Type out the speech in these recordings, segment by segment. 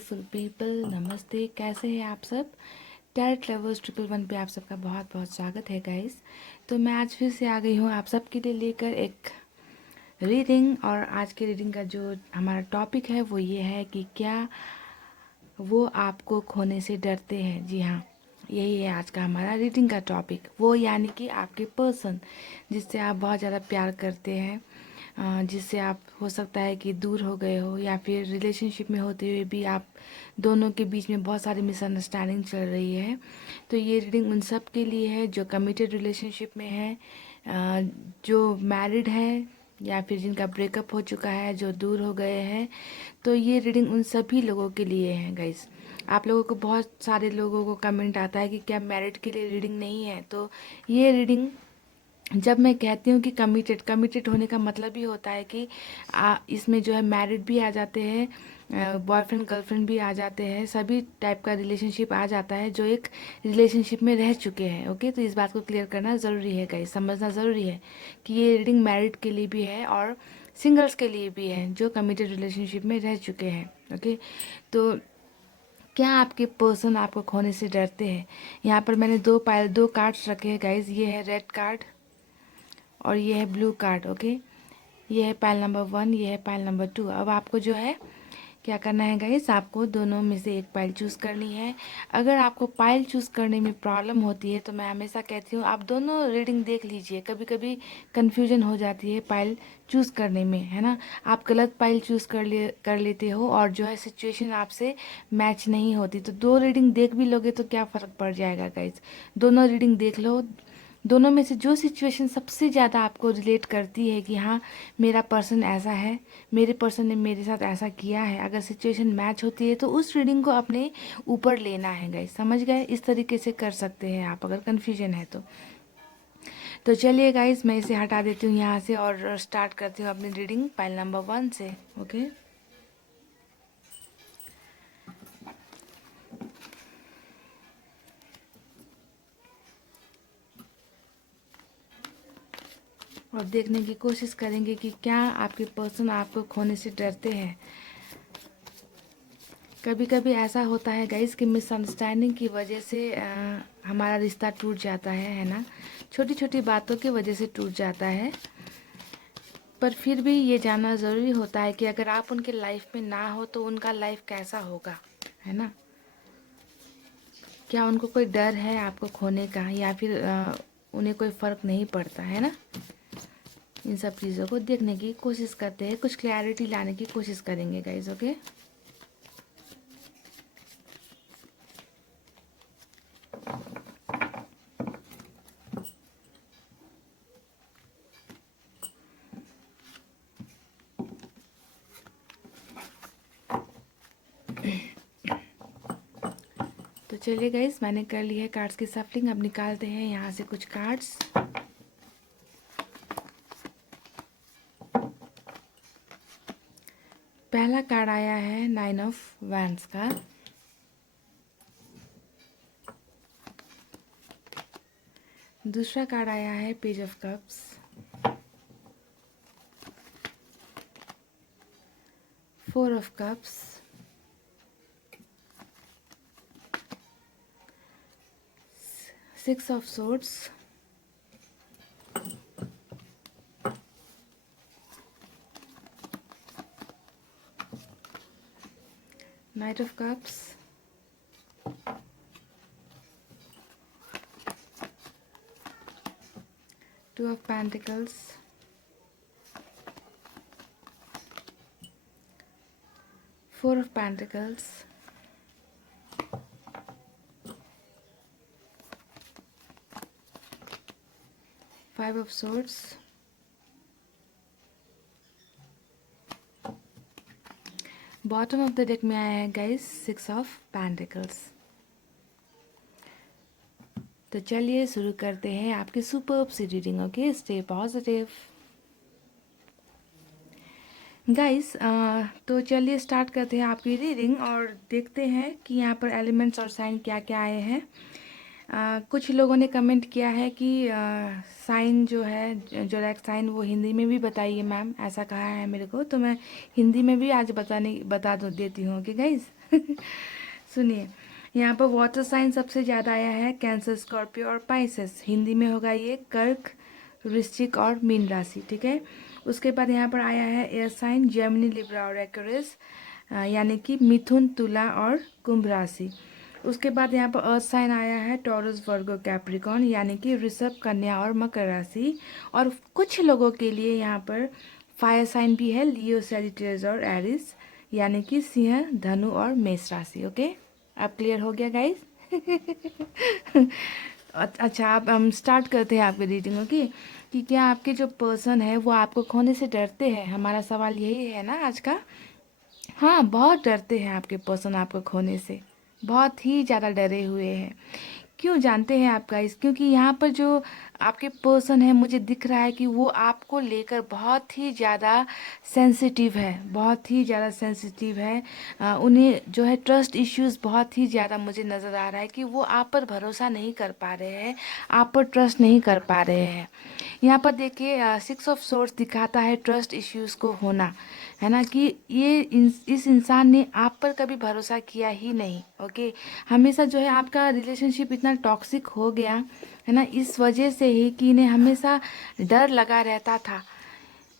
Beautiful people, नमस्ते। कैसे हैं आप सब? टैलेंट लवर्स 111 पे आप सबका बहुत बहुत स्वागत है गाइस। तो मैं आज फिर से आ गई हूँ आप सबके लिए लेकर एक रीडिंग। और आज के रीडिंग का जो हमारा टॉपिक है वो ये है कि क्या वो आपको खोने से डरते हैं। जी हाँ, यही है आज का हमारा रीडिंग का टॉपिक। वो यानी कि आपके पर्सन जिससे आप बहुत ज़्यादा प्यार करते हैं, जिससे आप हो सकता है कि दूर हो गए हो या फिर रिलेशनशिप में होते हुए भी आप दोनों के बीच में बहुत सारी मिसअंडरस्टैंडिंग चल रही है। तो ये रीडिंग उन सब के लिए है जो कमिटेड रिलेशनशिप में है, जो मैरिड है या फिर जिनका ब्रेकअप हो चुका है, जो दूर हो गए हैं। तो ये रीडिंग उन सभी लोगों के लिए है गाइस। आप लोगों को बहुत सारे लोगों को कमेंट आता है कि क्या मैरिड के लिए रीडिंग नहीं है। तो ये रीडिंग जब मैं कहती हूँ कि कमिटेड कमिटेड होने का मतलब ही होता है कि इसमें जो है मैरिड भी आ जाते हैं, बॉयफ्रेंड गर्लफ्रेंड भी आ जाते हैं, सभी टाइप का रिलेशनशिप आ जाता है जो एक रिलेशनशिप में रह चुके हैं। ओके, तो इस बात को क्लियर करना ज़रूरी है गाइस, समझना ज़रूरी है कि ये रीडिंग मैरिड के लिए भी है और सिंगल्स के लिए भी है जो कमिटेड रिलेशनशिप में रह चुके हैं। ओके, तो क्या आपके पर्सन आपको खोने से डरते हैं? यहाँ पर मैंने दो कार्ड्स रखे हैं गाइज। ये है रेड कार्ड और ये है ब्लू कार्ड। ओके, ये है पाइल नंबर 1, ये है पाइल नंबर 2। अब आपको जो है क्या करना है गाइस, आपको दोनों में से एक पाइल चूज़ करनी है। अगर आपको पाइल चूज़ करने में प्रॉब्लम होती है तो मैं हमेशा कहती हूँ आप दोनों रीडिंग देख लीजिए। कभी कभी कन्फ्यूजन हो जाती है पाइल चूज़ करने में, है ना। आप गलत पाइल चूज़ कर लेते हो और जो है सिचुएशन आपसे मैच नहीं होती। तो दो रीडिंग देख भी लोगे तो क्या फ़र्क पड़ जाएगा गाइस। दोनों रीडिंग देख लो, दोनों में से जो सिचुएशन सबसे ज़्यादा आपको रिलेट करती है कि हाँ मेरा पर्सन ऐसा है, मेरे पर्सन ने मेरे साथ ऐसा किया है, अगर सिचुएशन मैच होती है तो उस रीडिंग को अपने ऊपर लेना है गाइस। समझ गए? इस तरीके से कर सकते हैं आप अगर कन्फ्यूजन है तो चलिए गाइस, मैं इसे हटा देती हूँ यहाँ से और स्टार्ट करती हूँ अपनी रीडिंग पाइल नंबर 1 से। ओके, और देखने की कोशिश करेंगे कि क्या आपके पर्सन आपको खोने से डरते हैं। कभी कभी ऐसा होता है गाइस कि मिसअंडरस्टैंडिंग की वजह से हमारा रिश्ता टूट जाता है ना। छोटी छोटी बातों की वजह से टूट जाता है, पर फिर भी ये जानना ज़रूरी होता है कि अगर आप उनके लाइफ में ना हो तो उनका लाइफ कैसा होगा, है ना। क्या उनको कोई डर है आपको खोने का, या फिर उन्हें कोई फ़र्क नहीं पड़ता, है ना। इन सब चीज़ों को देखने की कोशिश करते हैं, कुछ क्लैरिटी लाने की कोशिश करेंगे गाइस। ओके, तो चलिए गाइस, मैंने कर ली है कार्ड्स की सफलिंग। अब निकालते हैं यहाँ से कुछ कार्ड्स। पहला कार्ड आया है 9 ऑफ वैंड्स का। दूसरा कार्ड आया है page of cups. Four of cups. Six of swords. Night of cups. Two of pentacles. Four of pentacles. Five of swords. Bottom of the deck में आया है गाइस सिक्स ऑफ पेंटिकल्स। तो चलिए शुरू करते हैं आपकी सुपर्ब सी reading. Okay, stay positive guys. तो चलिए स्टार्ट करते हैं आपकी रीडिंग और देखते हैं कि यहाँ पर एलिमेंट्स और साइन क्या क्या आए हैं। कुछ लोगों ने कमेंट किया है कि साइन जो है जोरैक साइन वो हिंदी में भी बताइए मैम, ऐसा कहा है मेरे को। तो मैं हिंदी में भी आज बता दो देती हूँ कि गाइस। सुनिए, यहाँ पर वाटर साइन सबसे ज़्यादा आया है कैंसर, स्कॉर्पियो और पाइसेस। हिंदी में होगा ये कर्क, वृश्चिक और मीन राशि, ठीक है। उसके बाद यहाँ पर आया है एयर साइन जेमिनी, लिब्रा और एक्वेरियस, यानी कि मिथुन, तुला और कुंभ राशि। उसके बाद यहाँ पर अर्थ साइन आया है टॉरस, वर्गो, कैप्रिकॉन, यानी कि ऋषभ, कन्या और मकर राशि। और कुछ लोगों के लिए यहाँ पर फायर साइन भी है, लियो, सैजिटेरियस और एरिस, यानी कि सिंह, धनु और मेष राशि। ओके, अब क्लियर हो गया गाइस? अच्छा, अब हम स्टार्ट करते हैं आपके रीडिंग। ओके, कि क्या आपके जो पर्सन है वो आपको खोने से डरते हैं? हमारा सवाल यही है ना आज का। हाँ, बहुत डरते हैं आपके पर्सन आपको खोने से, बहुत ही ज़्यादा डरे हुए हैं। क्यों जानते हैं आप गाइस? क्योंकि यहाँ पर जो आपके पर्सन है, मुझे दिख रहा है कि वो आपको लेकर बहुत ही ज़्यादा सेंसिटिव है, बहुत ही ज़्यादा सेंसिटिव है। उन्हें जो है ट्रस्ट इश्यूज बहुत ही ज़्यादा मुझे नज़र आ रहा है कि वो आप पर भरोसा नहीं कर पा रहे हैं, आप पर ट्रस्ट नहीं कर पा रहे हैं। यहाँ पर देखिए, 6 ऑफ सोर्स दिखाता है ट्रस्ट इश्यूज को होना, है ना, कि इस इंसान ने आप पर कभी भरोसा किया ही नहीं। ओके, हमेशा जो है आपका रिलेशनशिप इतना टॉक्सिक हो गया है ना, इस वजह से ही कि इन्हें हमेशा डर लगा रहता था,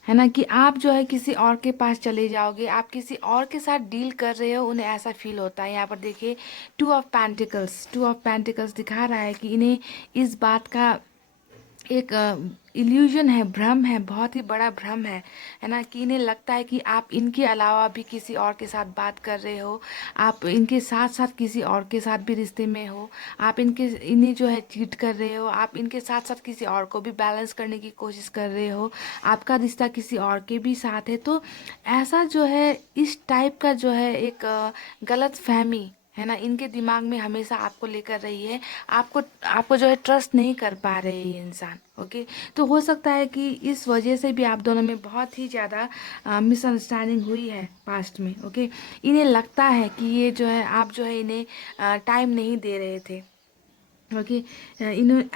है ना, कि आप जो है किसी और के पास चले जाओगे, आप किसी और के साथ डील कर रहे हो, उन्हें ऐसा फील होता है। यहाँ पर देखिए, 2 ऑफ पेंटिकल्स, 2 ऑफ पेंटिकल्स दिखा रहा है कि इन्हें इस बात का एक इल्यूजन है, भ्रम है, बहुत ही बड़ा भ्रम है ना, कि इन्हें लगता है कि आप इनके अलावा भी किसी और के साथ बात कर रहे हो, आप इनके साथ साथ किसी और के साथ भी रिश्ते में हो, आप इन्हें जो है चीट कर रहे हो, आप इनके साथ साथ किसी और को भी बैलेंस करने की कोशिश कर रहे हो, आपका रिश्ता किसी और के भी साथ है। तो ऐसा जो है, इस टाइप का जो है एक गलत फहमी है ना, इनके दिमाग में हमेशा आपको लेकर रही है। आपको आपको जो है ट्रस्ट नहीं कर पा रहे हैं ये इंसान। ओके, तो हो सकता है कि इस वजह से भी आप दोनों में बहुत ही ज़्यादा मिसअंडरस्टैंडिंग हुई है पास्ट में। ओके, इन्हें लगता है कि ये जो है आप जो है इन्हें टाइम नहीं दे रहे थे। ओके,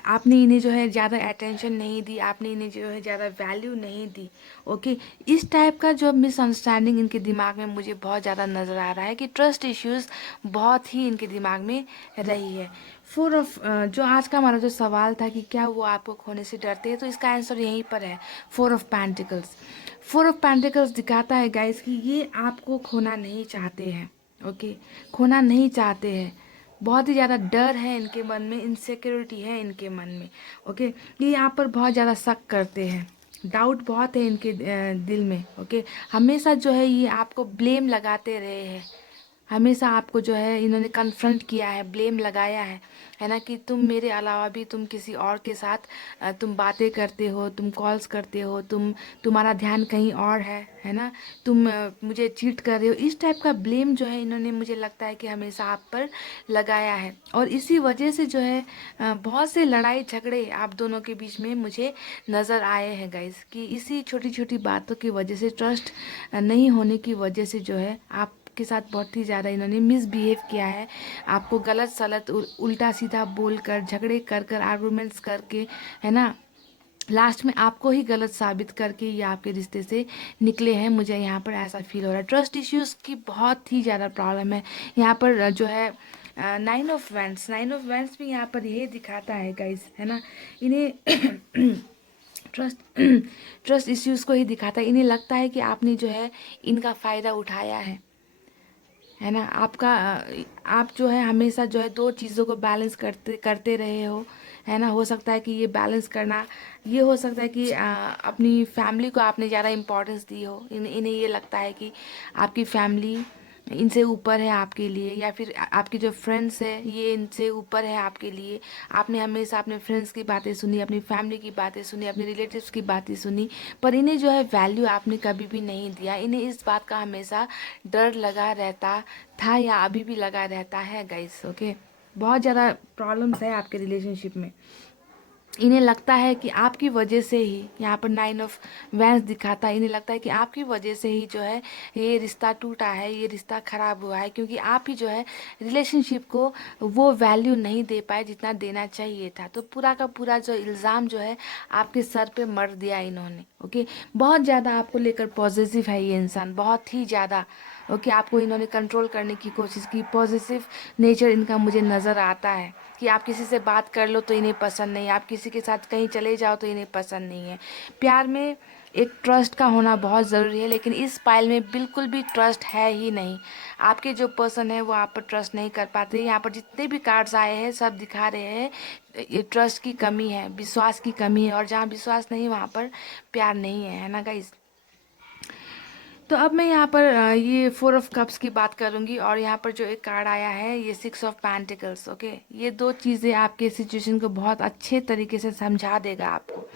आपने इन्हें जो है ज़्यादा अटेंशन नहीं दी, आपने इन्हें जो है ज़्यादा वैल्यू नहीं दी। ओके, इस टाइप का जो मिसअंडरस्टैंडिंग इनके दिमाग में मुझे बहुत ज़्यादा नज़र आ रहा है कि ट्रस्ट इश्यूज बहुत ही इनके दिमाग में रही है। जो आज का हमारा जो सवाल था कि क्या वो आपको खोने से डरते हैं, तो इसका आंसर यहीं पर है, 4 ऑफ पेंटिकल्स। 4 ऑफ पेंटिकल्स दिखाता है गाइस कि ये आपको खोना नहीं चाहते हैं। ओके, खोना नहीं चाहते हैं, बहुत ही ज़्यादा डर है इनके मन में, इनसिक्योरिटी है इनके मन में। ओके, ये यहाँ पर बहुत ज़्यादा शक करते हैं, डाउट बहुत है इनके दिल में। ओके, हमेशा जो है ये आपको ब्लेम लगाते रहे हैं, हमेशा आपको जो है इन्होंने कन्फ्रंट किया है, ब्लेम लगाया है ना, कि तुम मेरे अलावा भी तुम किसी और के साथ तुम बातें करते हो, तुम कॉल्स करते हो, तुम्हारा ध्यान कहीं और है ना, तुम मुझे चीट कर रहे हो। इस टाइप का ब्लेम जो है इन्होंने, मुझे लगता है कि हमेशा आप पर लगाया है। और इसी वजह से जो है बहुत से लड़ाई झगड़े आप दोनों के बीच में मुझे नज़र आए हैं गाइस, कि इसी छोटी छोटी बातों की वजह से, ट्रस्ट नहीं होने की वजह से जो है आप के साथ बहुत ही ज़्यादा इन्होंने मिसबिहेव किया है, आपको गलत सलत उल्टा सीधा बोलकर, झगड़े कर कर, आर्गूमेंट्स करके, है ना, लास्ट में आपको ही गलत साबित करके ये आपके रिश्ते से निकले हैं। मुझे यहाँ पर ऐसा फील हो रहा है। ट्रस्ट इश्यूज की बहुत ही ज़्यादा प्रॉब्लम है यहाँ पर जो है। 9 ऑफ वैंड्स, 9 ऑफ वैंड्स भी यहाँ पर यही दिखाता है गाइस, है ना, इन्हें ट्रस्ट ट्रस्ट इश्यूज को ही दिखाता है। इन्हें लगता है कि आपने जो है इनका फ़ायदा उठाया है ना, आप जो है हमेशा जो है दो चीज़ों को बैलेंस करते करते रहे हो, है ना। हो सकता है कि ये बैलेंस करना, ये हो सकता है कि अपनी फैमिली को आपने ज़्यादा इम्पोर्टेंस दी हो, इन्हें ये लगता है कि आपकी फैमिली इनसे ऊपर है आपके लिए, या फिर आपके जो फ्रेंड्स है ये इनसे ऊपर है आपके लिए। आपने हमेशा अपने फ्रेंड्स की बातें सुनी, अपनी फैमिली की बातें सुनी, अपने रिलेटिव्स की बातें सुनी, पर इन्हें जो है वैल्यू आपने कभी भी नहीं दिया। इन्हें इस बात का हमेशा डर लगा रहता था, या अभी भी लगा रहता है गाइस। ओके, बहुत ज़्यादा प्रॉब्लम्स है आपके रिलेशनशिप में। इन्हें लगता है कि आपकी वजह से ही, यहाँ पर 9 ऑफ वैंस दिखाता है, इन्हें लगता है कि आपकी वजह से ही जो है ये रिश्ता टूटा है, ये रिश्ता खराब हुआ है, क्योंकि आप ही जो है रिलेशनशिप को वो वैल्यू नहीं दे पाए जितना देना चाहिए था। तो पूरा का पूरा जो इल्ज़ाम जो है आपके सर पे मर दिया इन्होंने। ओके, बहुत ज़्यादा आपको लेकर पॉजिटिव है ये इंसान, बहुत ही ज़्यादा। ओके, आपको इन्होंने कंट्रोल करने की कोशिश की, पॉजिटिव नेचर इनका मुझे नज़र आता है कि आप किसी से बात कर लो तो इन्हें पसंद नहीं, आप किसी के साथ कहीं चले जाओ तो इन्हें पसंद नहीं है। प्यार में एक ट्रस्ट का होना बहुत ज़रूरी है, लेकिन इस पाइल में बिल्कुल भी ट्रस्ट है ही नहीं। आपके जो पर्सन है वो आप पर ट्रस्ट नहीं कर पाते। यहाँ पर जितने भी कार्ड्स आए हैं सब दिखा रहे हैं ये ट्रस्ट की कमी है, विश्वास की कमी है, और जहाँ विश्वास नहीं वहाँ पर प्यार नहीं है ना गाइस। तो अब मैं यहाँ पर ये 4 ऑफ कप्स की बात करूँगी, और यहाँ पर जो एक कार्ड आया है ये 6 ऑफ पेंटिकल्स। ओके, ये दो चीज़ें आपके सिचुएशन को बहुत अच्छे तरीके से समझा देगा आपको।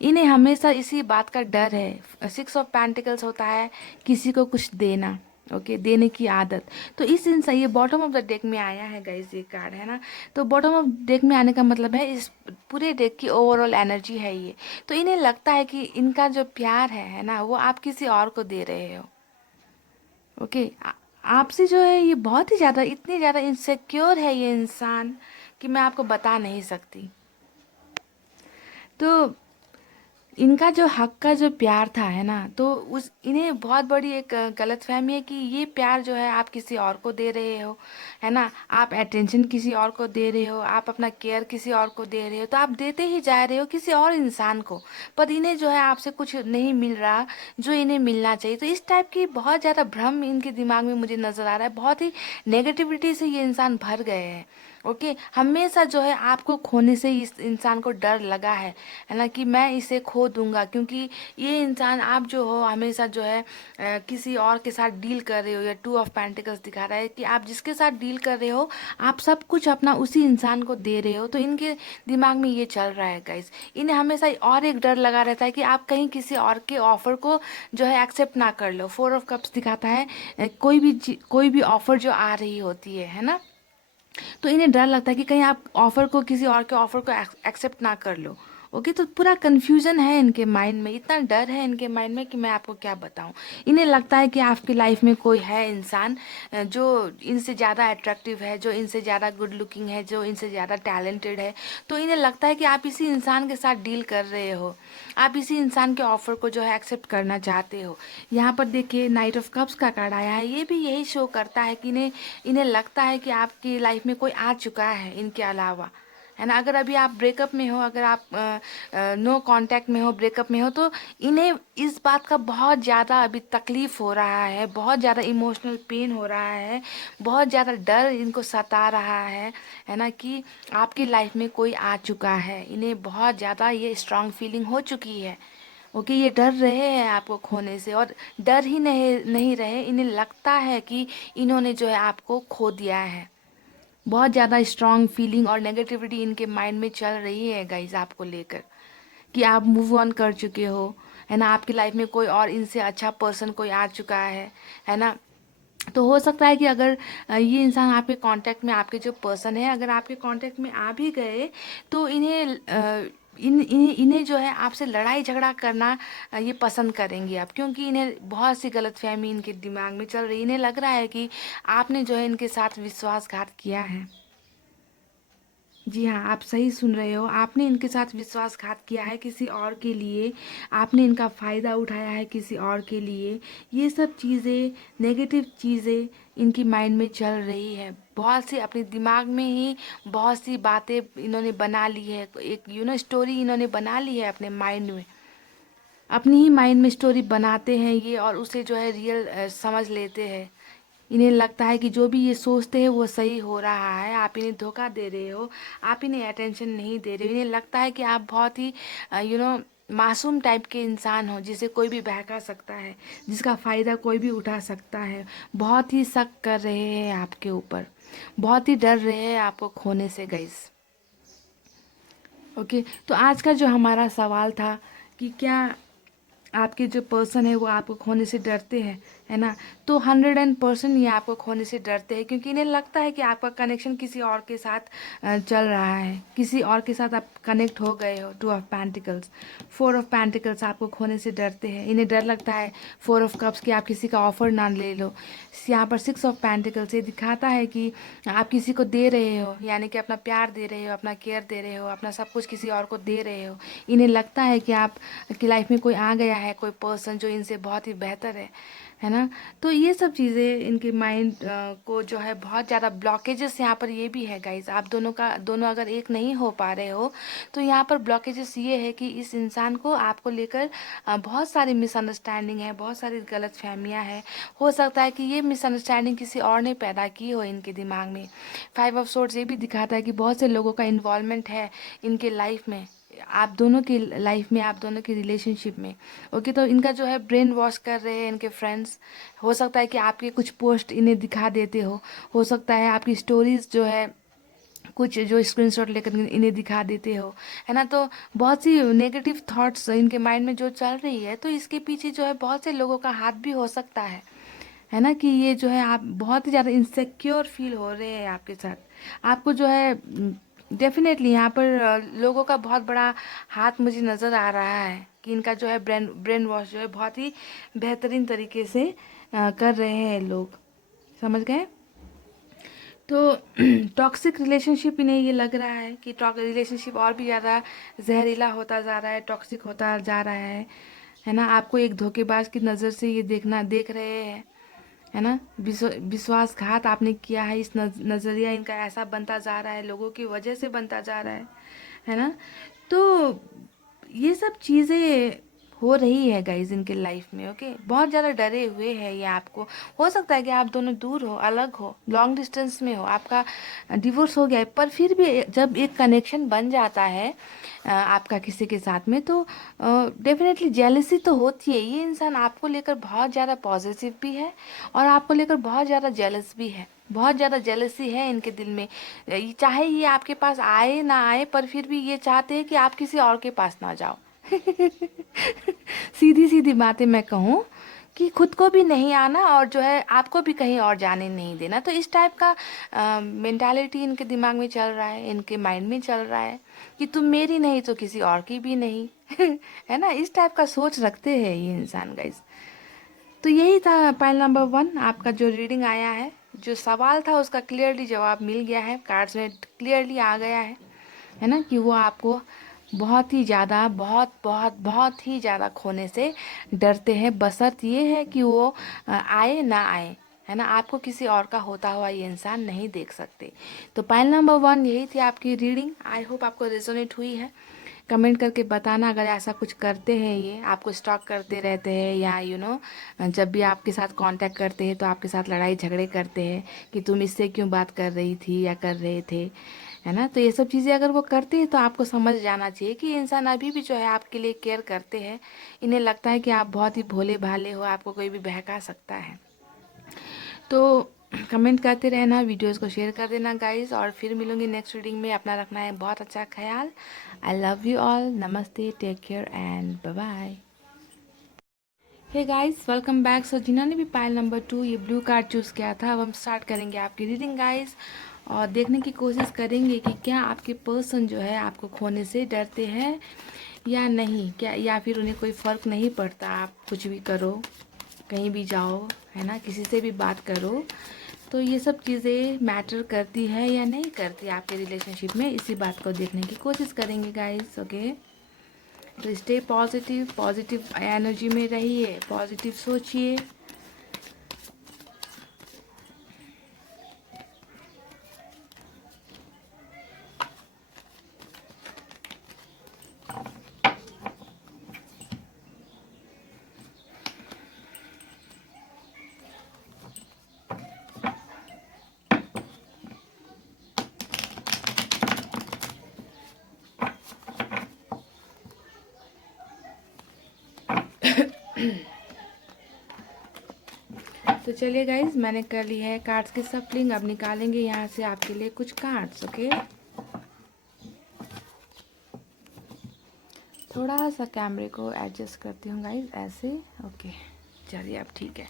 इन्हें हमेशा इसी बात का डर है। 6 ऑफ पेंटिकल्स होता है किसी को कुछ देना, ओके, देने की आदत। तो इस इंसान, ये बॉटम ऑफ द डेक में आया है गाइस, ये कार्ड है ना। तो बॉटम ऑफ डेक में आने का मतलब है इस पूरे डेक की ओवरऑल एनर्जी है ये। तो इन्हें लगता है कि इनका जो प्यार है ना, वो आप किसी और को दे रहे हो। ओके, आपसे जो है ये बहुत ही ज़्यादा, इतनी ज़्यादा इनसिक्योर है ये इंसान कि मैं आपको बता नहीं सकती। तो इनका जो हक का जो प्यार था है ना, तो उस इन्हें बहुत बड़ी एक गलतफहमी है कि ये प्यार जो है आप किसी और को दे रहे हो, है ना। आप अटेंशन किसी और को दे रहे हो, आप अपना केयर किसी और को दे रहे हो, तो आप देते ही जा रहे हो किसी और इंसान को, पर इन्हें जो है आपसे कुछ नहीं मिल रहा जो इन्हें मिलना चाहिए। तो इस टाइप की बहुत ज़्यादा भ्रम इनके दिमाग में मुझे नज़र आ रहा है, बहुत ही नेगेटिविटी से ये इंसान भर गए हैं। ओके, हमेशा जो है आपको खोने से इस इंसान को डर लगा है ना, कि मैं इसे खो दूंगा, क्योंकि ये इंसान, आप जो हो हमेशा जो है किसी और के साथ डील कर रहे हो। या 2 ऑफ पेंटिकल्स दिखा रहा है कि आप जिसके साथ डील कर रहे हो आप सब कुछ अपना उसी इंसान को दे रहे हो। तो इनके दिमाग में ये चल रहा है गाइस। इन्हें हमेशा और एक डर लगा रहता है कि आप कहीं किसी और के ऑफर को जो है एक्सेप्ट ना कर लो। 4 ऑफ कप्स दिखाता है कोई भी ऑफर जो आ रही होती है ना, तो इन्हें डर लगता है कि कहीं आप ऑफर को, किसी और के ऑफर को एक्सेप्ट ना कर लो। ओके, तो पूरा कंफ्यूजन है इनके माइंड में, इतना डर है इनके माइंड में कि मैं आपको क्या बताऊं। इन्हें लगता है कि आपकी लाइफ में कोई है इंसान जो इनसे ज़्यादा अट्रैक्टिव है, जो इनसे ज़्यादा गुड लुकिंग है, जो इनसे ज़्यादा टैलेंटेड है। तो इन्हें लगता है कि आप इसी इंसान के साथ डील कर रहे हो, आप इसी इंसान के ऑफर को जो है एक्सेप्ट करना चाहते हो। यहाँ पर देखिए नाइट ऑफ कप्स का कार्ड आया है, ये भी यही शो करता है कि इन्हें लगता है कि आपकी लाइफ में कोई आ चुका है इनके अलावा, है ना। अगर अभी आप ब्रेकअप में हो, अगर आप नो कांटेक्ट में हो, ब्रेकअप में हो, तो इन्हें इस बात का बहुत ज़्यादा अभी तकलीफ हो रहा है, बहुत ज़्यादा इमोशनल पेन हो रहा है, बहुत ज़्यादा डर इनको सता रहा है ना, कि आपकी लाइफ में कोई आ चुका है। इन्हें बहुत ज़्यादा ये स्ट्रांग फीलिंग हो चुकी है। ओके, ये डर रहे हैं आपको खोने से, और डर ही नहीं रहे, इन्हें लगता है कि इन्होंने जो है आपको खो दिया है। बहुत ज़्यादा स्ट्रांग फीलिंग और नेगेटिविटी इनके माइंड में चल रही है गाइज आपको लेकर, कि आप मूव ऑन कर चुके हो, है ना। आपकी लाइफ में कोई और इनसे अच्छा पर्सन कोई आ चुका है ना। तो हो सकता है कि अगर ये इंसान आपके कांटेक्ट में, आपके जो पर्सन है अगर आपके कांटेक्ट में आ भी गए, तो इन्हें जो है आपसे लड़ाई झगड़ा करना ये पसंद करेंगे आप, क्योंकि इन्हें बहुत सी गलतफहमी इनके दिमाग में चल रही है। इन्हें लग रहा है कि आपने जो है इनके साथ विश्वासघात किया है। जी हाँ, आप सही सुन रहे हो, आपने इनके साथ विश्वासघात किया है किसी और के लिए, आपने इनका फ़ायदा उठाया है किसी और के लिए। ये सब चीज़ें, नेगेटिव चीज़ें इनकी माइंड में चल रही है। बहुत सी अपने दिमाग में ही बहुत सी बातें इन्होंने बना ली है, एक स्टोरी इन्होंने बना ली है अपने माइंड में। अपनी ही माइंड में स्टोरी बनाते हैं ये, और उसे जो है रियल समझ लेते हैं। इन्हें लगता है कि जो भी ये सोचते हैं वो सही हो रहा है, आप इन्हें धोखा दे रहे हो, आप इन्हें अटेंशन नहीं दे रहे हो। इन्हें लगता है कि आप बहुत ही मासूम टाइप के इंसान हो, जिसे कोई भी बहका सकता है, जिसका फ़ायदा कोई भी उठा सकता है। बहुत ही शक कर रहे हैं आपके ऊपर, बहुत ही डर रहे हैं आपको खोने से गाइस। ओके, तो आज का जो हमारा सवाल था कि क्या आपके जो पर्सन है वो आपको खोने से डरते हैं, है ना। तो 100% ये आपको खोने से डरते हैं, क्योंकि इन्हें लगता है कि आपका कनेक्शन किसी और के साथ चल रहा है, किसी और के साथ आप कनेक्ट हो गए हो। 2 ऑफ पेंटिकल्स, 4 ऑफ पेंटिकल्स आपको खोने से डरते हैं। इन्हें डर लगता है 4 ऑफ कप्स कि आप किसी का ऑफर ना ले लो। यहाँ पर 6 ऑफ पेंटिकल्स ये दिखाता है कि आप किसी को दे रहे हो, यानी कि अपना प्यार दे रहे हो, अपना केयर दे रहे हो, अपना सब कुछ किसी और को दे रहे हो। इन्हें लगता है कि आप की लाइफ में कोई आ गया है, कोई पर्सन जो इनसे बहुत ही बेहतर है ना। तो ये सब चीज़ें इनके माइंड को जो है बहुत ज़्यादा ब्लॉकेजेस यहाँ पर ये भी है गाइज। आप दोनों अगर एक नहीं हो पा रहे हो तो यहाँ पर ब्लॉकेजेस ये है कि इस इंसान को आपको लेकर बहुत सारी मिसअंडरस्टैंडिंग है, बहुत सारी गलत फहमियाँ हैं। हो सकता है कि ये मिसअंडरस्टैंडिंग किसी और ने पैदा की हो इनके दिमाग में। 5 ऑफ सोर्ड्स ये भी दिखाता है कि बहुत से लोगों का इन्वॉल्वमेंट है इनके लाइफ में, आप दोनों की लाइफ में, आप दोनों की रिलेशनशिप में। ओके, तो इनका जो है ब्रेन वॉश कर रहे हैं इनके फ्रेंड्स। हो सकता है कि आपके कुछ पोस्ट इन्हें दिखा देते हो सकता है आपकी स्टोरीज जो है कुछ जो स्क्रीनशॉट लेकर इन्हें दिखा देते हो, है ना। तो बहुत सी नेगेटिव थॉट्स इनके माइंड में जो चल रही है, तो इसके पीछे जो है बहुत से लोगों का हाथ भी हो सकता है ना। कि ये जो है आप बहुत ही ज़्यादा इनसिक्योर फील हो रहे हैं आपके साथ। आपको जो है डेफिनेटली यहाँ पर लोगों का बहुत बड़ा हाथ मुझे नज़र आ रहा है कि इनका जो है ब्रेन वॉश जो है बहुत ही बेहतरीन तरीके से कर रहे हैं लोग, समझ गए। तो टॉक्सिक रिलेशनशिप इन्हें ये लग रहा है कि रिलेशनशिप और भी ज़्यादा जहरीला होता जा रहा है, टॉक्सिक होता जा रहा है ना। आपको एक धोखेबाज की नज़र से ये देख रहे हैं, है ना। विश्वासघात आपने किया है, इस नज़रिया इनका ऐसा बनता जा रहा है, लोगों की वजह से बनता जा रहा है ना। तो ये सब चीज़ें हो रही है गाइज इनके लाइफ में। ओके, बहुत ज़्यादा डरे हुए हैं ये आपको। हो सकता है कि आप दोनों दूर हो, अलग हो, लॉन्ग डिस्टेंस में हो, आपका डिवोर्स हो गया है, पर फिर भी जब एक कनेक्शन बन जाता है आपका किसी के साथ में, तो डेफिनेटली जेलसी तो होती है। ये इंसान आपको लेकर बहुत ज़्यादा पॉजिटिव भी है और आपको लेकर बहुत ज़्यादा जेलस भी है, बहुत ज़्यादा जेलसी है इनके दिल में। चाहे ये आपके पास आए ना आए, पर फिर भी ये चाहते हैं कि आप किसी और के पास ना जाओ। सीधी सीधी बातें मैं कहूँ कि खुद को भी नहीं आना और जो है आपको भी कहीं और जाने नहीं देना। तो इस टाइप का मेंटालिटी इनके दिमाग में चल रहा है, इनके माइंड में चल रहा है कि तुम मेरी नहीं तो किसी और की भी नहीं। है ना, इस टाइप का सोच रखते हैं ये इंसान गाइस। तो यही था पाइल नंबर 1, आपका जो रीडिंग आया है, जो सवाल था उसका क्लियरली जवाब मिल गया है, कार्ड्स में क्लियरली आ गया है ना। कि वो आपको बहुत ही ज़्यादा, बहुत बहुत बहुत ही ज़्यादा खोने से डरते हैं। बशर्त ये है कि वो आए ना आए, है ना। आपको किसी और का होता हुआ ये इंसान नहीं देख सकते। तो पाइल नंबर 1 यही थी आपकी रीडिंग। आई होप आपको रेजोनेट हुई है। कमेंट करके बताना अगर ऐसा कुछ करते हैं, ये आपको स्टॉक करते रहते हैं, या जब भी आपके साथ कांटेक्ट करते हैं तो आपके साथ लड़ाई झगड़े करते हैं कि तुम इससे क्यों बात कर रही थी या कर रहे थे, है ना। तो ये सब चीज़ें अगर वो करते हैं तो आपको समझ जाना चाहिए कि इंसान अभी भी जो है आपके लिए केयर करते हैं। इन्हें लगता है कि आप बहुत ही भोले भाले हो, आपको कोई भी बहका सकता है। तो कमेंट करते रहना, वीडियोस को शेयर कर देना गाइस, और फिर मिलूंगी नेक्स्ट रीडिंग में। अपना रखना है बहुत अच्छा ख्याल। आई लव यू ऑल, नमस्ते, take care and bye bye. Hey guys, welcome back. So जिन्होंने भी पाइल नंबर 2 ये ब्लू कार्ड चूज़ किया था, अब हम स्टार्ट करेंगे आपकी रीडिंग गाइस, और देखने की कोशिश करेंगे कि क्या आपके पर्सन जो है आपको खोने से डरते हैं या नहीं, क्या या फिर उन्हें कोई फ़र्क नहीं पड़ता, आप कुछ भी करो, कहीं भी जाओ, है ना, किसी से भी बात करो। तो ये सब चीज़ें मैटर करती है या नहीं करती आपके रिलेशनशिप में, इसी बात को देखने की कोशिश करेंगे गाइस। ओके, तो स्टे पॉजिटिव, पॉजिटिव एनर्जी में रहिए, पॉजिटिव सोचिए। तो चलिए गाइज, मैंने कर ली है कार्ड्स की सफलिंग। अब निकालेंगे यहाँ से आपके लिए कुछ कार्ड्स। ओके, थोड़ा सा कैमरे को एडजस्ट करती हूँ गाइज, ऐसे। ओके, चलिए अब ठीक है।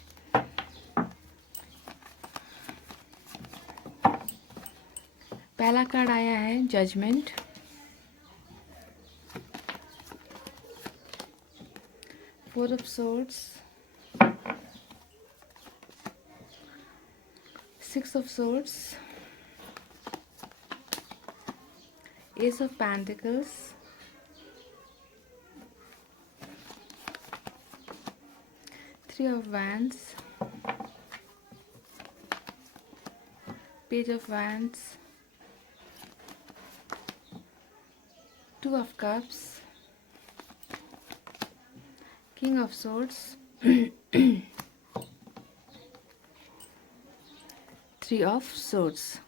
पहला कार्ड आया है judgement, four of swords, six of swords, ace of pentacles, three of wands, page of wands, two of cups, king of swords, three of swords.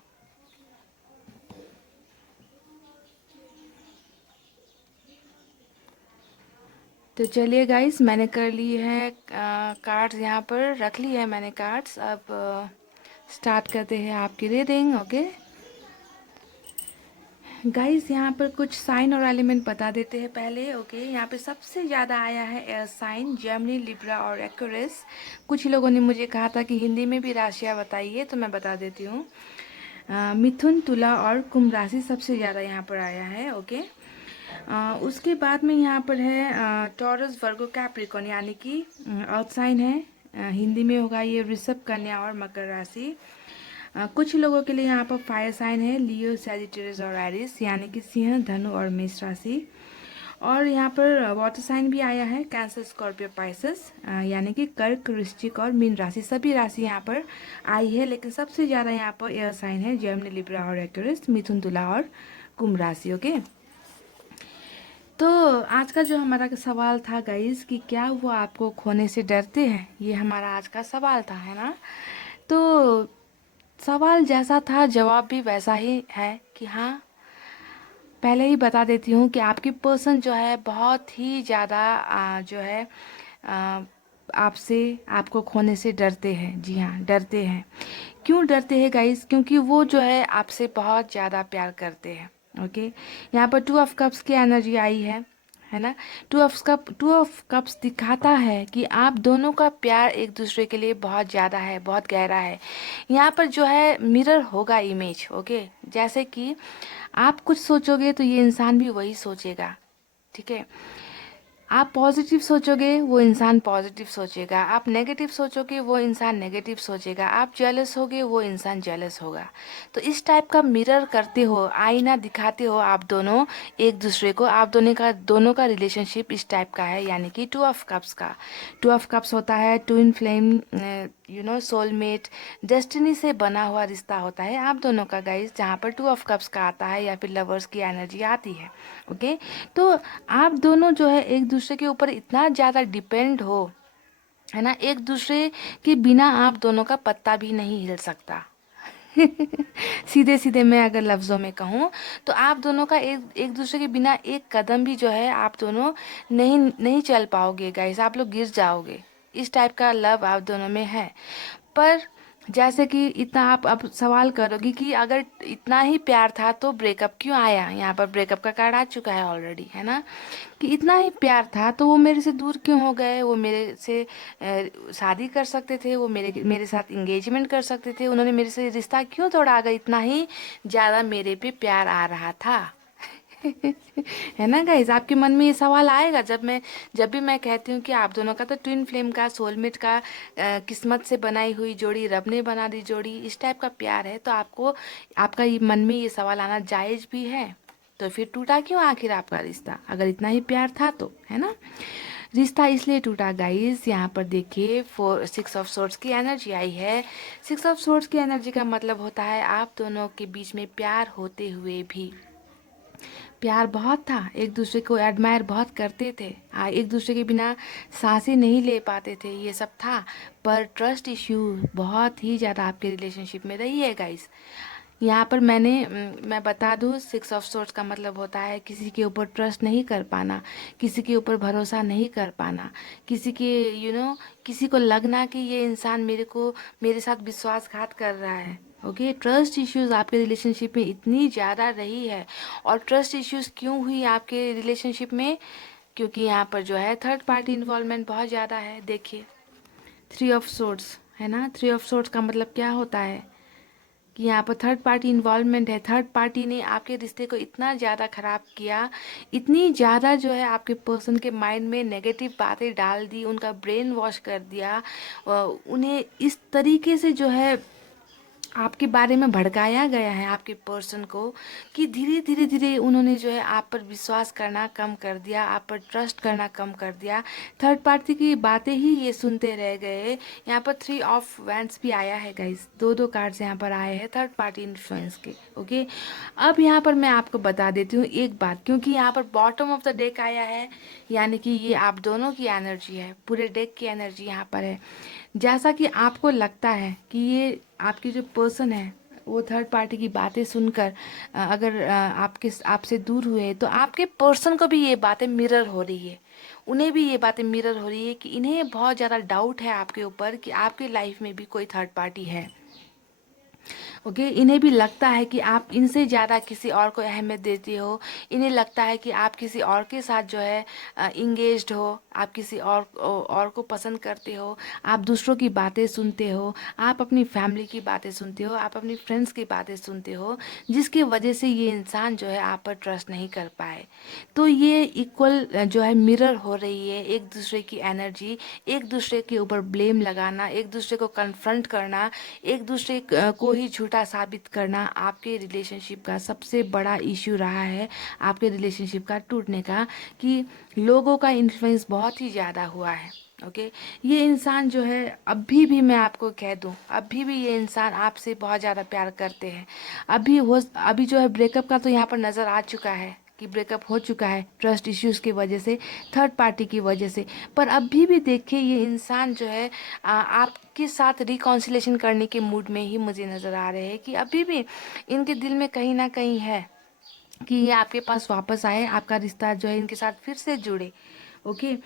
तो चलिए गाइस, मैंने कर ली है कार्ड्स, यहाँ पर रख ली है मैंने कार्ड्स। अब स्टार्ट करते हैं आपकी रीडिंग। ओके गाइस, यहाँ पर कुछ साइन और एलिमेंट बता देते हैं पहले। ओके यहाँ पे सबसे ज़्यादा आया है एयर साइन, जेमिनी, लिब्रा और एक्वेरियस। कुछ लोगों ने मुझे कहा था कि हिंदी में भी राशियाँ बताइए, तो मैं बता देती हूँ। मिथुन, तुला और कुंभ राशि सबसे ज़्यादा यहाँ पर आया है। ओके उसके बाद में यहाँ पर है टॉरस, वर्गो, कैप्रिकॉर्न, यानी कि अर्थ साइन है। हिंदी में होगा ये वृषभ, कन्या और मकर राशि। कुछ लोगों के लिए यहाँ पर फायर साइन है, लियो, सैजिटेरियस और एरिस, यानी कि सिंह, धनु और मेष राशि। और यहाँ पर वाटर साइन भी आया है, कैंसर, स्कॉर्पियो, पाइसेस, यानी कि कर्क, वृश्चिक और मीन राशि। सभी राशि यहाँ पर आई है, लेकिन सबसे ज़्यादा यहाँ पर एयर साइन है, जेमिनी, लिब्रा और एक्वेरियस, मिथुन, तुला और कुंभ राशि। ओके तो आज का जो हमारा सवाल था गाइस कि क्या वो आपको खोने से डरते हैं, ये हमारा आज का सवाल था, है ना। तो सवाल जैसा था, जवाब भी वैसा ही है कि हाँ, पहले ही बता देती हूँ कि आपकी पर्सन जो है बहुत ही ज़्यादा जो है आपसे, आपको खोने से डरते हैं। जी हाँ, डरते हैं। क्यों डरते हैं गाइस? क्योंकि वो जो है आपसे बहुत ज़्यादा प्यार करते हैं। ओके यहाँ पर टू ऑफ कप्स की एनर्जी आई है ना। टू ऑफ कप्स दिखाता है कि आप दोनों का प्यार एक दूसरे के लिए बहुत ज़्यादा है, बहुत गहरा है। यहाँ पर जो है मिरर होगा इमेज। ओके जैसे कि आप कुछ सोचोगे तो ये इंसान भी वही सोचेगा। ठीक है, आप पॉजिटिव सोचोगे, वो इंसान पॉजिटिव सोचेगा। आप नेगेटिव सोचोगे, वो इंसान नेगेटिव सोचेगा। आप जेलस होगे, वो इंसान जेलस होगा। तो इस टाइप का मिरर करते हो, आईना दिखाते हो आप दोनों एक दूसरे को। आप दोनों का रिलेशनशिप इस टाइप का है, यानी कि टू ऑफ कप्स का। टू ऑफ कप्स होता है ट्विन फ्लेम, सोलमेट, डेस्टिनी से बना हुआ रिश्ता होता है आप दोनों का गाइस, जहाँ पर टू ऑफ कप्स का आता है या फिर लवर्स की एनर्जी आती है। ओके तो आप दोनों जो है एक दूसरे के ऊपर इतना ज़्यादा डिपेंड हो, है ना। एक दूसरे के बिना आप दोनों का पत्ता भी नहीं हिल सकता। सीधे सीधे मैं अगर लफ्ज़ों में कहूँ तो आप दोनों का एक दूसरे के बिना एक कदम भी जो है आप दोनों नहीं नहीं चल पाओगे गाइस, आप लोग गिर जाओगे। इस टाइप का लव आप दोनों में है। पर जैसे कि इतना आप अब सवाल करोगे कि अगर इतना ही प्यार था तो ब्रेकअप क्यों आया। यहाँ पर ब्रेकअप का कार्ड आ चुका है ऑलरेडी, है ना। कि इतना ही प्यार था तो वो मेरे से दूर क्यों हो गए। वो मेरे से शादी कर सकते थे, वो मेरे मेरे साथ इंगेजमेंट कर सकते थे। उन्होंने मेरे से रिश्ता क्यों तोड़ा अगर इतना ही ज़्यादा मेरे पे प्यार आ रहा था। है ना गाइज, आपके मन में ये सवाल आएगा जब भी मैं कहती हूँ कि आप दोनों का तो ट्विन फ्लेम का, सोलमेट का, किस्मत से बनाई हुई जोड़ी, रब ने बना दी जोड़ी, इस टाइप का प्यार है। तो आपको आपका ये मन में ये सवाल आना जायज़ भी है। तो फिर टूटा क्यों आखिर आपका रिश्ता, अगर इतना ही प्यार था तो, है ना। रिश्ता इसलिए टूटा गाइस, यहाँ पर देखिए सिक्स ऑफ सोर्ड्स की एनर्जी आई है। सिक्स ऑफ सोर्ड्स की एनर्जी का मतलब होता है आप दोनों के बीच में प्यार होते हुए भी, प्यार बहुत था, एक दूसरे को एडमायर बहुत करते थे, एक दूसरे के बिना सांसें नहीं ले पाते थे, ये सब था। पर ट्रस्ट इश्यू बहुत ही ज़्यादा आपके रिलेशनशिप में रही है गाइस। यहाँ पर मैं बता दूँ, सिक्स ऑफ सोर्ड्स का मतलब होता है किसी के ऊपर ट्रस्ट नहीं कर पाना, किसी के ऊपर भरोसा नहीं कर पाना, किसी के किसी को लगना कि ये इंसान मेरे साथ विश्वासघात कर रहा है। ओके ट्रस्ट इश्यूज आपके रिलेशनशिप में इतनी ज़्यादा रही है। और ट्रस्ट इश्यूज क्यों हुई आपके रिलेशनशिप में? क्योंकि यहाँ पर जो है थर्ड पार्टी इन्वॉल्वमेंट बहुत ज़्यादा है। देखिए थ्री ऑफ सोर्ड्स है ना, थ्री ऑफ सोर्ड्स का मतलब क्या होता है? कि यहाँ पर थर्ड पार्टी इन्वॉल्वमेंट है। थर्ड पार्टी ने आपके रिश्ते को इतना ज़्यादा ख़राब किया, इतनी ज़्यादा जो है आपके पर्सन के माइंड में नेगेटिव बातें डाल दी, उनका ब्रेन वॉश कर दिया, उन्हें इस तरीके से जो है आपके बारे में भड़काया गया है आपके पर्सन को, कि धीरे धीरे धीरे उन्होंने जो है आप पर विश्वास करना कम कर दिया, आप पर ट्रस्ट करना कम कर दिया। थर्ड पार्टी की बातें ही ये सुनते रह गए। यहाँ पर 3 ऑफ वैंड्स भी आया है गाइस, दो दो कार्ड्स यहाँ पर आए हैं थर्ड पार्टी इन्फ्लुएंस के। ओके, अब यहाँ पर मैं आपको बता देती हूँ एक बात, क्योंकि यहाँ पर बॉटम ऑफ द डेक आया है, यानी कि ये आप दोनों की एनर्जी है, पूरे डेक की एनर्जी यहाँ पर है। जैसा कि आपको लगता है कि ये आपकी जो पर्सन है वो थर्ड पार्टी की बातें सुनकर अगर आपसे दूर हुए, तो आपके पर्सन को भी ये बातें मिरर हो रही है, उन्हें भी ये बातें मिरर हो रही है कि इन्हें बहुत ज़्यादा डाउट है आपके ऊपर कि आपकी लाइफ में भी कोई थर्ड पार्टी है। ओके, इन्हें भी लगता है कि आप इनसे ज़्यादा किसी और को अहमियत देते हो, इन्हें लगता है कि आप किसी और के साथ जो है इंगेज्ड हो, आप किसी और को पसंद करते हो, आप दूसरों की बातें सुनते हो, आप अपनी फैमिली की बातें सुनते हो, आप अपनी फ्रेंड्स की बातें सुनते हो, जिसकी वजह से ये इंसान जो है आप पर ट्रस्ट नहीं कर पाए। तो ये इक्वल जो है मिरर हो रही है एक दूसरे की एनर्जी, एक दूसरे के ऊपर ब्लेम लगाना, एक दूसरे को कन्फ्रंट करना, एक दूसरे को ही झूठा साबित करना आपके रिलेशनशिप का सबसे बड़ा इश्यू रहा है, आपके रिलेशनशिप का टूटने का, कि लोगों का इन्फ्लुएंस बहुत ही ज़्यादा हुआ है। ओके, ये इंसान जो है, अभी भी मैं आपको कह दूं, अभी भी ये इंसान आपसे बहुत ज़्यादा प्यार करते हैं। अभी जो है ब्रेकअप का तो यहाँ पर नज़र आ चुका है कि ब्रेकअप हो चुका है ट्रस्ट इश्यूज की वजह से, थर्ड पार्टी की वजह से। पर अभी भी देखिए ये इंसान जो है आपके साथ रिकॉन्सिलेशन करने के मूड में ही मुझे नज़र आ रहे हैं, कि अभी भी इनके दिल में कहीं ना कहीं है कि ये आपके पास वापस आए, आपका रिश्ता जो है इनके साथ फिर से जुड़े। ओके,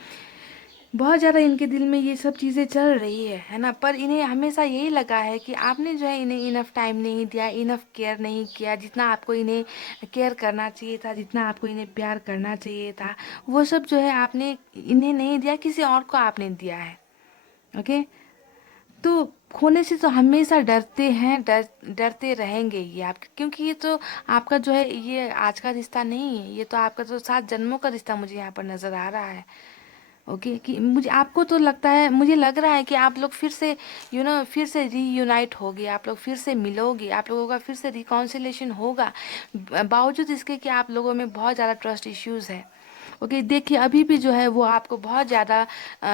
बहुत ज़्यादा इनके दिल में ये सब चीज़ें चल रही है ना। पर इन्हें हमेशा यही लगा है कि आपने जो है इन्हें इनफ टाइम नहीं दिया, इनफ केयर नहीं किया, जितना आपको इन्हें केयर करना चाहिए था, जितना आपको इन्हें प्यार करना चाहिए था, वो सब जो है आपने इन्हें नहीं दिया, किसी और को आपने दिया है। ओके, तो खोने से तो हमेशा डरते हैं, डरते रहेंगे ये आप, क्योंकि ये तो आपका जो है ये आज का रिश्ता नहीं है, ये तो आपका तो 7 जन्मों का रिश्ता मुझे यहाँ पर नज़र आ रहा है। ओके, कि मुझे आपको तो लगता है, मुझे लग रहा है कि आप लोग फिर से फिर से रीयूनाइट होगे, आप लोग फिर से मिलोगे, आप लोगों का फिर से रिकॉन्सिलेशन होगा, बावजूद इसके कि आप लोगों में बहुत ज़्यादा ट्रस्ट इश्यूज है। ओके, देखिए अभी भी जो है वो आपको बहुत ज़्यादा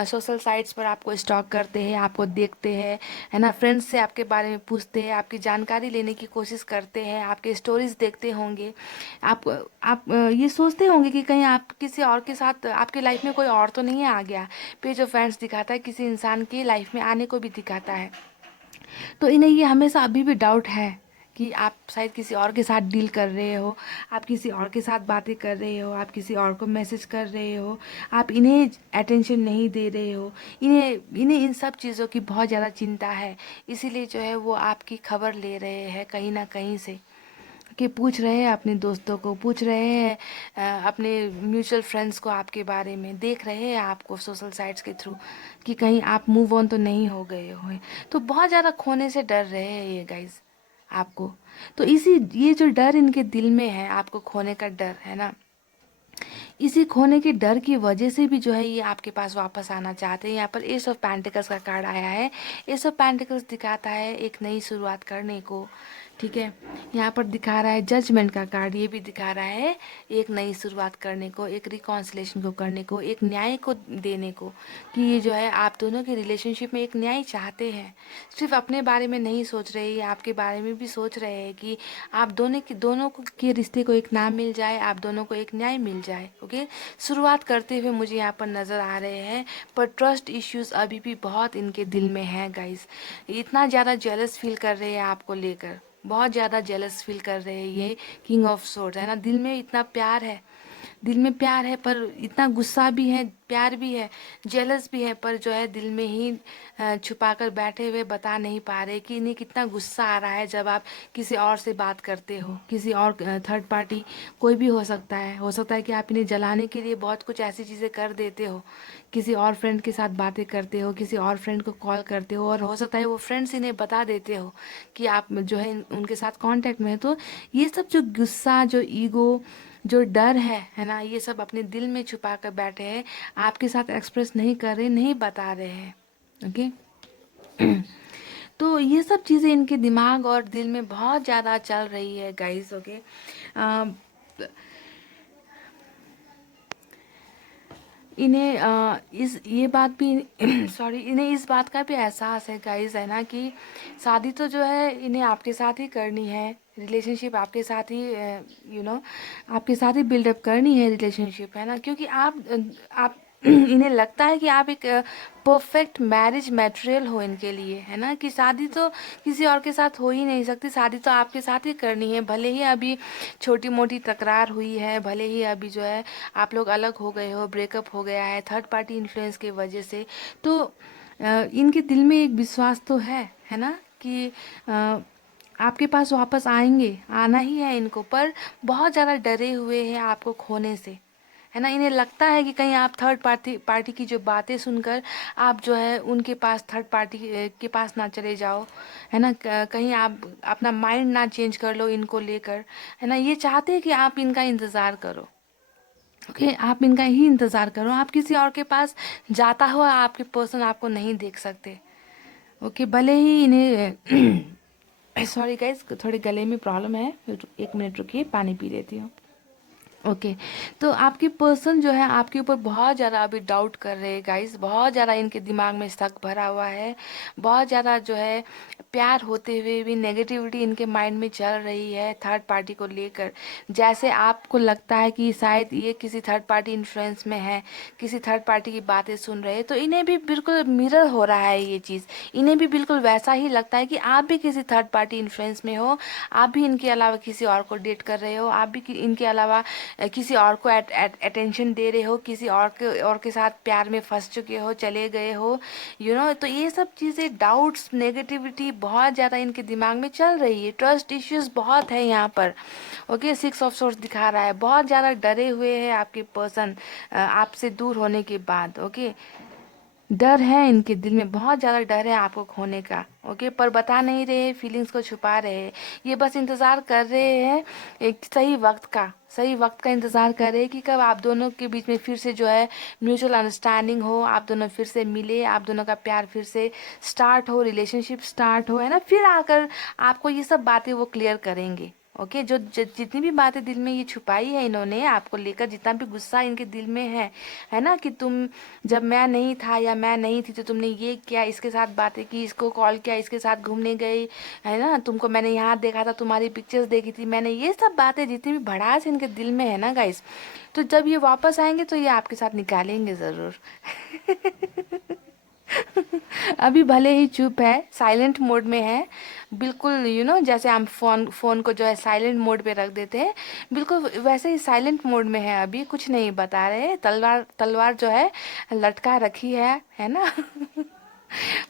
सोशल साइट्स पर आपको स्टॉक करते हैं, आपको देखते हैं, है ना, फ्रेंड्स से आपके बारे में पूछते हैं, आपकी जानकारी लेने की कोशिश करते हैं, आपके स्टोरीज देखते होंगे, आप ये सोचते होंगे कि कहीं आप किसी और के साथ, आपकी लाइफ में कोई और तो नहीं आ गया। पेज ऑफ फ्रेंड्स दिखाता है, किसी इंसान की लाइफ में आने को भी दिखाता है। तो इन्हें ये हमेशा अभी भी डाउट है कि आप शायद किसी और के साथ डील कर रहे हो, आप किसी और के साथ बातें कर रहे हो, आप किसी और को मैसेज कर रहे हो, आप इन्हें अटेंशन नहीं दे रहे हो, इन्हें इन सब चीज़ों की बहुत ज़्यादा चिंता है। इसीलिए जो है वो आपकी खबर ले रहे हैं कहीं ना कहीं से, कि पूछ रहे हैं अपने दोस्तों को, पूछ रहे हैं अपने म्यूचुअल फ्रेंड्स को, आपके बारे में देख रहे हैं आपको सोशल साइट्स के थ्रू, कि कहीं आप मूव ऑन तो नहीं हो गए हो। तो बहुत ज़्यादा खोने से डर रहे हैं ये गाइज आपको। तो ये जो डर इनके दिल में है, आपको खोने का डर है ना, इसी खोने के डर की वजह से भी जो है ये आपके पास वापस आना चाहते हैं। यहाँ पर एस ऑफ पेंटिकल्स का कार्ड आया है। एस ऑफ पेंटिकल्स दिखाता है एक नई शुरुआत करने को, ठीक है। यहाँ पर दिखा रहा है जजमेंट का कार्ड, ये भी दिखा रहा है एक नई शुरुआत करने को, एक रिकॉन्सिलेशन को करने को, एक न्याय को देने को, कि ये जो है आप दोनों के रिलेशनशिप में एक न्याय चाहते हैं। सिर्फ अपने बारे में नहीं सोच रहे, ये आपके बारे में भी सोच रहे हैं कि आप दोनों के रिश्ते को एक नाम मिल जाए, आप दोनों को एक न्याय मिल जाए। ओके, शुरुआत करते हुए मुझे यहाँ पर नज़र आ रहे हैं, पर ट्रस्ट इश्यूज अभी भी बहुत इनके दिल में है गाइस। इतना ज़्यादा जेलस फील कर रहे हैं आपको लेकर, बहुत ज़्यादा जेलस फील कर रहे हैं ये किंग ऑफ सोर्ड्स, है ना, दिल में इतना प्यार है, दिल में प्यार है पर इतना गुस्सा भी है, प्यार भी है, जेलस भी है, पर जो है दिल में ही छुपा कर बैठे हुए, बता नहीं पा रहे कि इन्हें कितना गुस्सा आ रहा है जब आप किसी और से बात करते हो, किसी और थर्ड पार्टी, कोई भी हो सकता है कि आप इन्हें जलाने के लिए बहुत कुछ ऐसी चीज़ें कर देते हो, किसी और फ्रेंड के साथ बातें करते हो, किसी और फ्रेंड को कॉल करते हो, और हो सकता है वो फ्रेंड्स इन्हें बता देते हो कि आप जो है उनके साथ कांटेक्ट में है। तो ये सब जो गुस्सा, जो ईगो, जो डर है ना, ये सब अपने दिल में छुपा कर बैठे हैं, आपके साथ एक्सप्रेस नहीं कर रहे, नहीं बता रहे हैं। ओके। तो ये सब चीज़ें इनके दिमाग और दिल में बहुत ज़्यादा चल रही है गाइस। ओके। इन्हें इस ये बात भी सॉरी, इन्हें इस बात का भी एहसास है गाइस, है ना, कि शादी तो जो है इन्हें आपके साथ ही करनी है, रिलेशनशिप आपके साथ ही आपके साथ ही बिल्डअप करनी है रिलेशनशिप, है ना, क्योंकि आप इन्हें लगता है कि आप एक परफेक्ट मैरिज मटेरियल हो इनके लिए, है ना, कि शादी तो किसी और के साथ हो ही नहीं सकती, शादी तो आपके साथ ही करनी है। भले ही अभी छोटी मोटी तकरार हुई है, भले ही अभी जो है आप लोग अलग हो गए हो, ब्रेकअप हो गया है थर्ड पार्टी इन्फ्लुएंस की वजह से, तो इनके दिल में एक विश्वास तो है ना, कि आपके पास वापस आएंगे, आना ही है इनको, पर बहुत ज़्यादा डरे हुए हैं आपको खोने से, है ना। इन्हें लगता है कि कहीं आप थर्ड पार्टी की जो बातें सुनकर आप जो है उनके पास, थर्ड पार्टी के पास ना चले जाओ, है ना, कहीं आप अपना माइंड ना चेंज कर लो इनको लेकर, है ना। ये चाहते हैं कि आप इनका इंतज़ार करो। ओके, आप इनका ही इंतज़ार करो, आप किसी और के पास जाता हुआ आपके पर्सन आपको नहीं देख सकते। ओके, भले ही इन्हें सॉरी गाइस, थोड़ी गले में प्रॉब्लम है, 1 मिनट रुकिए, पानी पी लेती हूँ। ओके। तो आपके पर्सन जो है आपके ऊपर बहुत ज़्यादा अभी डाउट कर रहे हैं गाइस, बहुत ज़्यादा इनके दिमाग में शक भरा हुआ है, बहुत ज़्यादा जो है प्यार होते हुए भी नेगेटिविटी इनके माइंड में चल रही है थर्ड पार्टी को लेकर। जैसे आपको लगता है कि शायद ये किसी थर्ड पार्टी इन्फ्लुएंस में है, किसी थर्ड पार्टी की बातें सुन रहे हैं, तो इन्हें भी बिल्कुल मिरर हो रहा है ये चीज़, इन्हें भी बिल्कुल वैसा ही लगता है कि आप भी किसी थर्ड पार्टी इन्फ्लुएंस में हो, आप भी इनके अलावा किसी और को डेट कर रहे हो, आप भी इनके अलावा किसी और को अटेंशन दे रहे हो, किसी और के साथ प्यार में फंस चुके हो, चले गए हो, तो ये सब चीज़ें, डाउट्स, नेगेटिविटी बहुत ज़्यादा इनके दिमाग में चल रही है, ट्रस्ट इश्यूज बहुत है यहाँ पर। ओके, 6 ऑफ सोर्स दिखा रहा है, बहुत ज़्यादा डरे हुए हैं आपके पर्सन आपसे दूर होने के बाद। ओके, डर है इनके दिल में, बहुत ज़्यादा डर है आपको खोने का। ओके, पर बता नहीं रहे, फीलिंग्स को छुपा रहे हैं, ये बस इंतज़ार कर रहे हैं एक सही वक्त का इंतज़ार कर रहे हैं कि कब आप दोनों के बीच में फिर से जो है म्यूचुअल अंडरस्टैंडिंग हो, आप दोनों फिर से मिले, आप दोनों का प्यार फिर से स्टार्ट हो, रिलेशनशिप स्टार्ट हो, है ना, फिर आकर आपको ये सब बातें वो क्लियर करेंगे। ओके, जितनी भी बातें दिल में ये छुपाई है इन्होंने आपको लेकर, जितना भी गुस्सा इनके दिल में है ना, कि तुम, जब मैं नहीं था या मैं नहीं थी तो तुमने ये किया, इसके साथ बातें की, इसको कॉल किया, इसके साथ घूमने गई, है ना, तुमको मैंने यहाँ देखा था, तुम्हारी पिक्चर्स देखी थी मैंने, ये सब बातें जितनी भी भड़ास इनके दिल में है ना गाइस, तो जब ये वापस आएंगे तो ये आपके साथ निकालेंगे ज़रूर। अभी भले ही चुप है, साइलेंट मोड में है, बिल्कुल जैसे हम फोन को जो है साइलेंट मोड पे रख देते हैं, बिल्कुल वैसे ही साइलेंट मोड में है, अभी कुछ नहीं बता रहे, तलवार तलवार जो है लटका रखी है ना।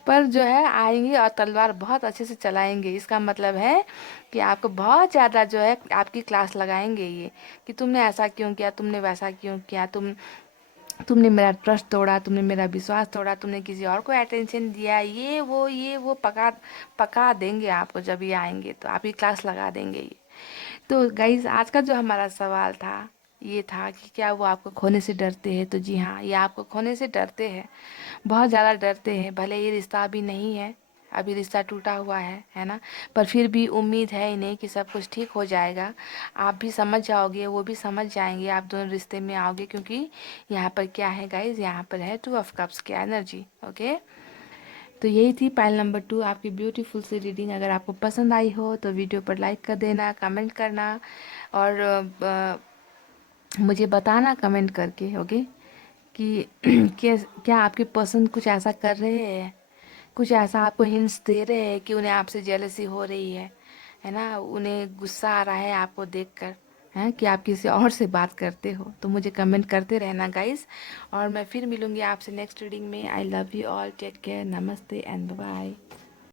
पर जो है आएंगे और तलवार बहुत अच्छे से चलाएंगे, इसका मतलब है कि आपको बहुत ज़्यादा जो है आपकी क्लास लगाएंगे ये, कि तुमने ऐसा क्यों किया, तुमने वैसा क्यों किया, तुमने मेरा ट्रस्ट तोड़ा, तुमने मेरा विश्वास तोड़ा, तुमने किसी और को अटेंशन दिया, ये वो पका पका देंगे आपको, जब ये आएंगे तो आपकी क्लास लगा देंगे ये। तो गाइज, आज का जो हमारा सवाल था ये था कि क्या वो आपको खोने से डरते हैं, तो जी हाँ, ये आपको खोने से डरते हैं, बहुत ज़्यादा डरते हैं। भले ये रिश्ता अभी नहीं है, अभी रिश्ता टूटा हुआ है ना, पर फिर भी उम्मीद है इन्हें कि सब कुछ ठीक हो जाएगा, आप भी समझ जाओगे, वो भी समझ जाएंगे, आप दोनों रिश्ते में आओगे, क्योंकि यहाँ पर क्या है गाइज, यहाँ पर है 2 ऑफ कप्स की एनर्जी। ओके, तो यही थी पाइल नंबर 2 आपकी ब्यूटीफुल सी रीडिंग। अगर आपको पसंद आई हो तो वीडियो पर लाइक कर देना, कमेंट करना, और मुझे बताना कमेंट करके। ओके, कि क्या आपके पर्सन कुछ ऐसा कर रहे हैं, कुछ ऐसा आपको हिंट्स दे रहे हैं कि उन्हें आपसे जेलसी हो रही है ना, उन्हें गुस्सा आ रहा है आपको देखकर। हैं कि आप किसी और से बात करते हो, तो मुझे कमेंट करते रहना गाइस। और मैं फिर मिलूँगी आपसे नेक्स्ट रीडिंग में। I love you all, take care, नमस्ते एंड बाय।